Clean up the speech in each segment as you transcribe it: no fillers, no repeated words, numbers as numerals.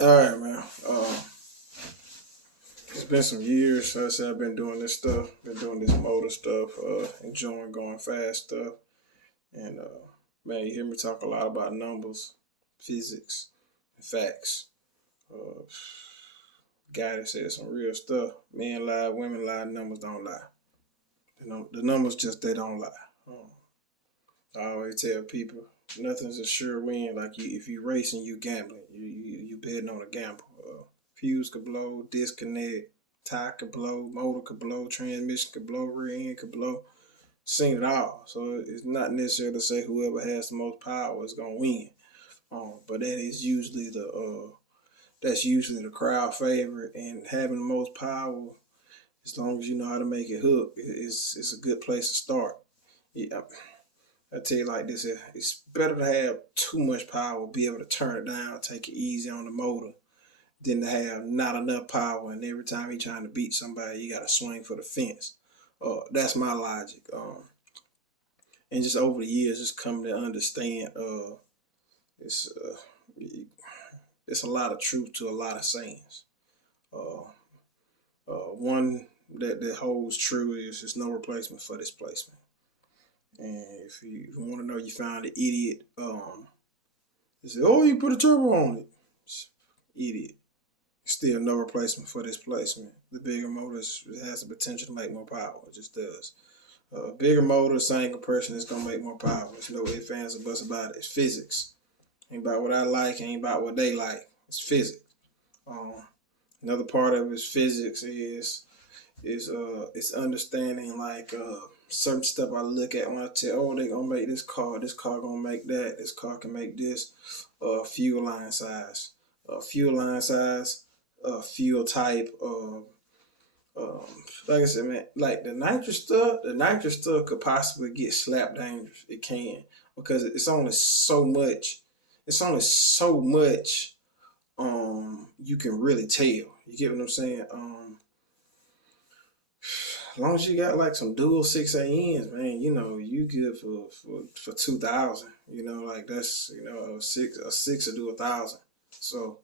All right, man. It's been some years. I said I've been doing this stuff, been doing this motor stuff, enjoying going fast stuff, and man, you hear me talk a lot about numbers, physics, and facts. Uh, Guy that said some real stuff. Men lie, women lie, numbers don't lie. The numbers just they don't lie. I always tell people nothing's a sure win. Like if you racing, you gambling. You betting on a gamble. Fuse could blow, disconnect, tire could blow, motor could blow, transmission could blow, rear end could blow. Seen it all. So it's not necessary to say whoever has the most power is gonna win. But that's usually the crowd favorite, and having the most power, as long as you know how to make it hook, it's a good place to start. Yeah, I tell you like this: it's better to have too much power, be able to turn it down, take it easy on the motor, than to have not enough power, and every time you're trying to beat somebody, you got to swing for the fence. That's my logic. And just over the years, just coming to understand, it's it's a lot of truth to a lot of sayings. Uh, One that holds true is there's no replacement for displacement. And if you want to know, you found an idiot. They say, "Oh, you put a turbo on it." Idiot. Still no replacement for displacement. The bigger motor has the potential to make more power. It just does. Bigger motor, same compression, it's gonna make more power. There's no ifs, ands, or buts about it. It's physics. Ain't about what I like, ain't about what they like. It's physics. Um, Another part of its physics is it's understanding like certain stuff I look at when I tell, oh, they gonna make this car gonna make that, this car can make this, fuel line size, fuel line size, fuel type, um, like I said, man, like the nitrous stuff could possibly get slap dangerous. It can because it's only so much. It's only so much. You can really tell. You get what I'm saying? As long as you got like some dual 6ANs, man, you know you good for 2,000. You know, like that's a six will do 1,000. So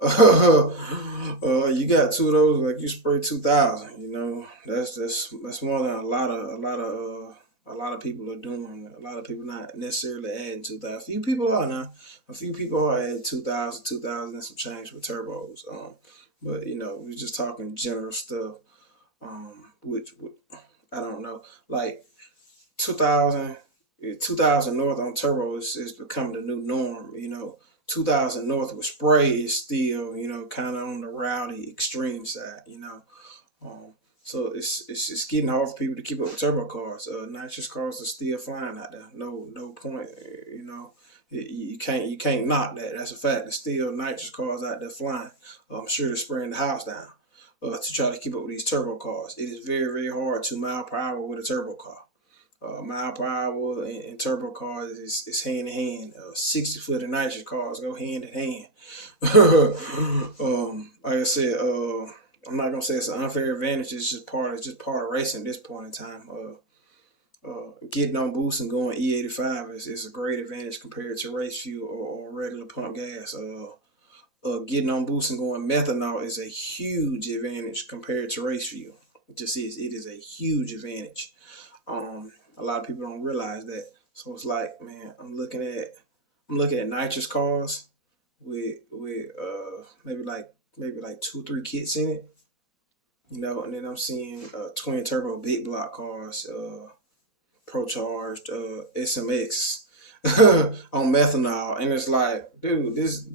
you got two of those, like you spray 2,000. You know, that's more than a lot of people are doing. A lot of people not necessarily adding 2,000. A few people are now. A few people are adding 2,000, 2,000 and some change with turbos. But you know, we're just talking general stuff. Which I don't know, like 2,000. 2,000 north on turbo is becoming the new norm. You know, 2,000 north with spray is still, you know, kind of on the rowdy extreme side. You know, so it's getting hard for people to keep up with turbo cars. Nitrous cars are still flying out there. No point. You know, you can't knock that. That's a fact. There's still nitrous cars out there flying. I'm sure they're spraying the house down to try to keep up with these turbo cars. It is very hard to mile per hour with a turbo car. Mile per hour and turbo cars is hand in hand. 60 foot and nitrous cars go hand in hand. Like I said, I'm not gonna say it's an unfair advantage. It's just part of racing at this point in time. Getting on boost and going E85 is a great advantage compared to race fuel or regular pump gas. Getting on boost and going methanol is a huge advantage compared to race fuel. It just is. It is a huge advantage. A lot of people don't realize that. So it's like, man, I'm looking at nitrous cars with maybe like 2 3 kits in it, you know, and then I'm seeing twin turbo big block cars, procharged SMX on methanol, and it's like, this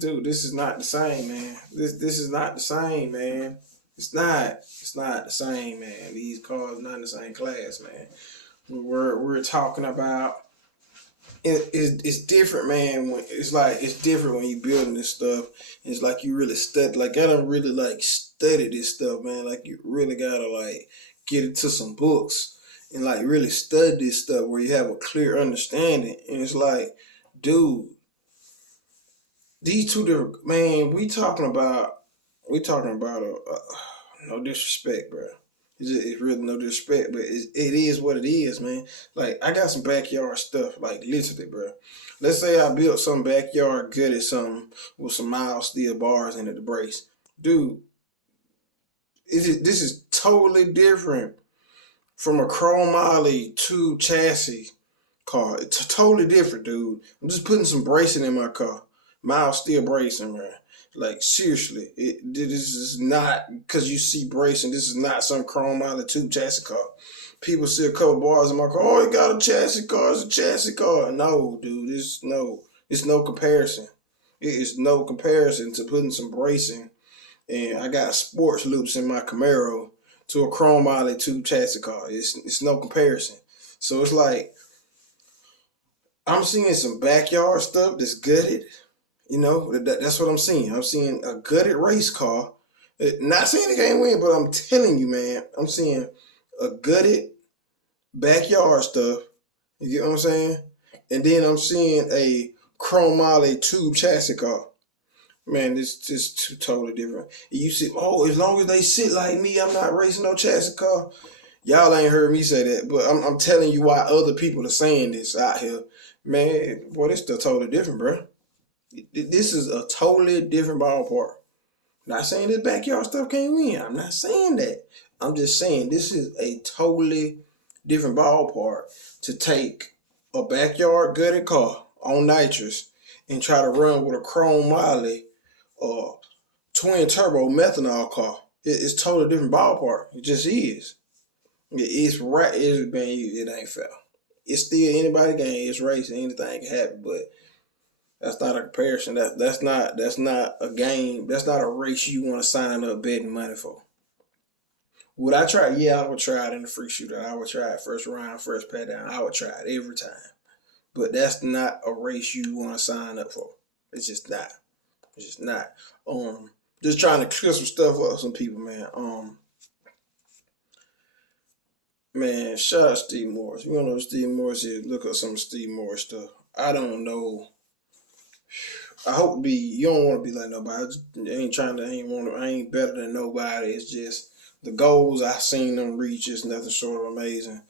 is not the same, man. This is not the same, man. It's not the same, man. These cars not in the same class, man. We're talking about it's different, man. It's different when you building this stuff. It's like you really study. Like I don't really like study this stuff, man. Like you really gotta like get into some books and like really study this stuff where you have a clear understanding. And it's like, dude, these two different, man. We talking about no disrespect, bro. It's really no disrespect, but it is what it is, man. Like, I got some backyard stuff, like, literally, bro. Let's say I built some backyard good at something with some mild steel bars in it to brace. Dude, this is totally different from a chromoly tube chassis car. It's totally different, dude. I'm just putting some bracing in my car. Mild steel bracing, man. Like, seriously, this is not, because you see bracing, this is not some chromoly tube chassis car. People see a couple bars in my car, oh, you got a chassis car, it's a chassis car. No, dude, it's no comparison. It is no comparison to putting some bracing, and I got sports loops in my Camaro to a chromoly tube chassis car. It's no comparison. So it's like, I'm seeing some backyard stuff that's gutted. You know, that's what I'm seeing. I'm seeing a gutted race car. Not saying it can't win, but I'm telling you, man, I'm seeing a gutted backyard stuff. You get what I'm saying? And then I'm seeing a chromoly tube chassis car. Man, this just totally different. You see, oh, as long as they sit like me, I'm not racing no chassis car. Y'all ain't heard me say that, but I'm telling you why other people are saying this out here. Man, boy, this is totally different, bro. This is a totally different ballpark. Not saying this backyard stuff can't win. I'm not saying that. I'm just saying this is a totally different ballpark to take a backyard gutted car on nitrous and try to run with a chromoly twin turbo methanol car. It's totally different ballpark. It just is. It's right. It ain't fair. It's still anybody's game. It's racing. Anything can happen, but that's not a comparison. That's not a game. That's not a race you want to sign up betting money for. Would I try? Yeah, I would try it in the free shootout. I would try it first round, first pat down. I would try it every time. But that's not a race you want to sign up for. It's just not. It's just not. Just trying to clear some stuff up some people, man. Man, shout out Steve Morris. You don't know who Steve Morris is? Look up some Steve Morris stuff. I don't know. I hope to be. You don't want to be like nobody. I ain't better than nobody. It's just the goals I seen them reach is nothing short of amazing.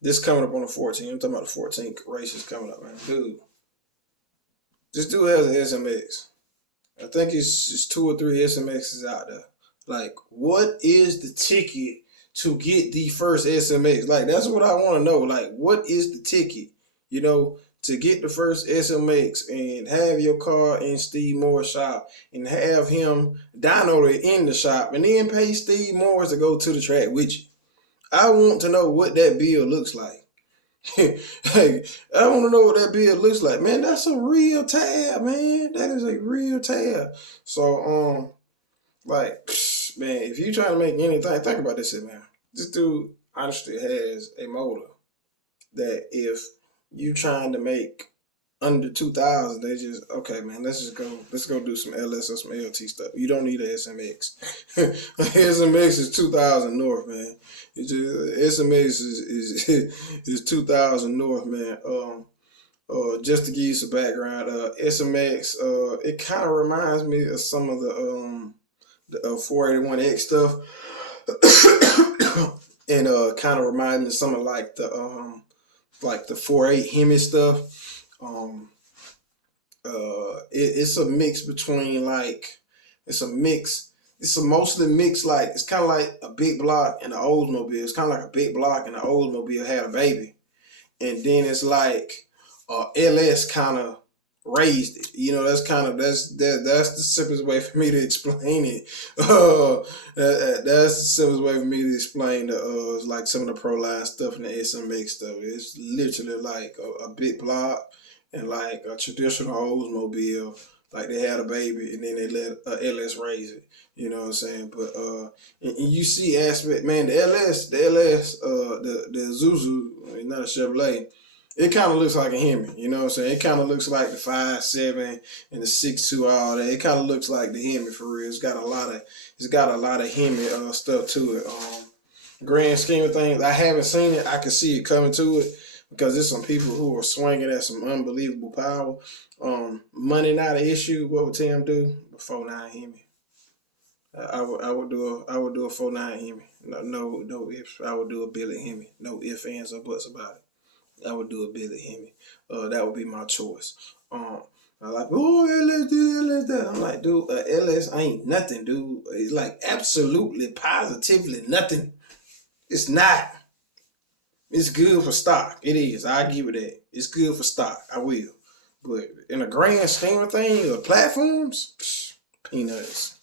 This coming up on the 14th. I'm talking about the 14th races coming up, man. Dude, this dude has an SMX. I think it's 2 or 3 SMXs out there. Like, what is the ticket to get the first SMX? Like, that's what I want to know. Like, what is the ticket, to get the first SMX and have your car in Steve Morris' shop and have him dyno it in the shop and then pay Steve Morris to go to the track with you? I want to know what that bill looks like. Hey, I want to know what that bill looks like. Man, that's a real tab, man. That is a real tab. So, man, if you trying to make anything, think about this shit, man. This dude honestly has a motor that if you trying to make under 2,000, they just, okay, man, let's go do some LS or some LT stuff. You don't need a SMX. SMX is 2,000 north, man. It's just, SMX is 2,000 north, man. Just to give you some background, SMX, it kind of reminds me of some of the 481X stuff, and kind of reminds me of some of like the 48 Hemi stuff. It's a mix between it's mostly mixed, like it's kind of like a big block and an Oldsmobile. It's kind of like a big block and an Oldsmobile had a baby, and then it's like LS kind of raised it. That's the simplest way for me to explain it. That's the simplest way for me to explain like some of the Proline stuff and the SMX stuff. It's literally like a big block and like a traditional Oldsmobile, like they had a baby and then they let LS raise it. You know what I'm saying? But and you see aspect, man, the LS, the Isuzu, not a Chevrolet. It kind of looks like a Hemi, you know what I'm saying? It kind of looks like the 5.7 and the 6.2, all that. It kind of looks like the Hemi for real. It's got a lot of Hemi stuff to it. Grand scheme of things, I haven't seen it. I can see it coming to it because there's some people who are swinging at some unbelievable power. Money not an issue. What would Tim do? 4.9 Hemi. I would do a 4.9 Hemi. No ifs. I would do a Billy Hemi. No ifs, ands, or buts about it. I would do a Billy Hemi. That would be my choice. I like, oh, LS this, LS that. I'm like, dude, LS ain't nothing, dude. It's like absolutely, positively nothing. It's not. It's good for stock. It is. I give it that. It's good for stock. I will. But in a grand scheme of things, the platforms, peanuts.